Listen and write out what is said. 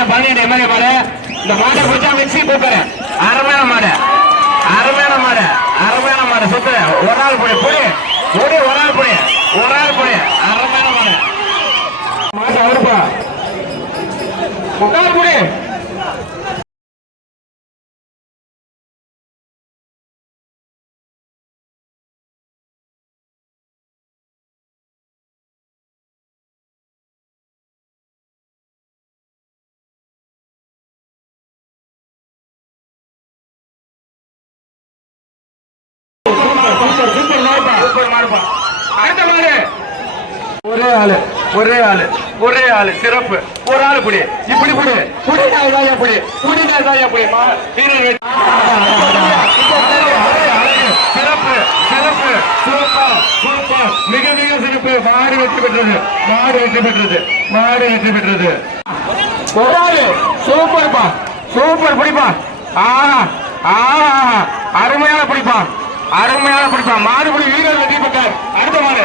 மாடு 12 எம்எல்ஏ மாடு. இந்த மாடை பிடிச்சா மிக்சி கூப்பிடுறேன். அருமையான மாடு, அருமையான மாடு, அருமையான மாடு. சுத்து ஒரு ஆள் புடி புடி புடி, ஒரு ஆள் புடி, ஒரு ஆள் புடி. அருமையான மாடு. மாட்டு அவருப்பா முக்கால் புடி. அடுத்த மாடு ஒரே ஆளு, ஒரே ஆளு, ஒரே ஆளு. சிறப்பு. ஒரு ஆளு புடி, இப்படி புடி புடி, புடி புடி, புடி. சிறப்பு, சிறப்பு, சூப்பர், சூப்பர், மிக மிக சிறப்பு. மாடு வெற்றி பெற்றது, மாடு வெற்றி பெற்றது, மாடு வெற்றி பெற்றது. ஒரு ஆளு சூப்பர்ப்பா, சூப்பர் பிடிப்பா. ஆஹா ஆஹா, அருமையான பிடிப்பா, அருமையான பிடிப்பா. மாடுபடி வீரர் வெற்றி பெற்றார். அடுத்த மாடு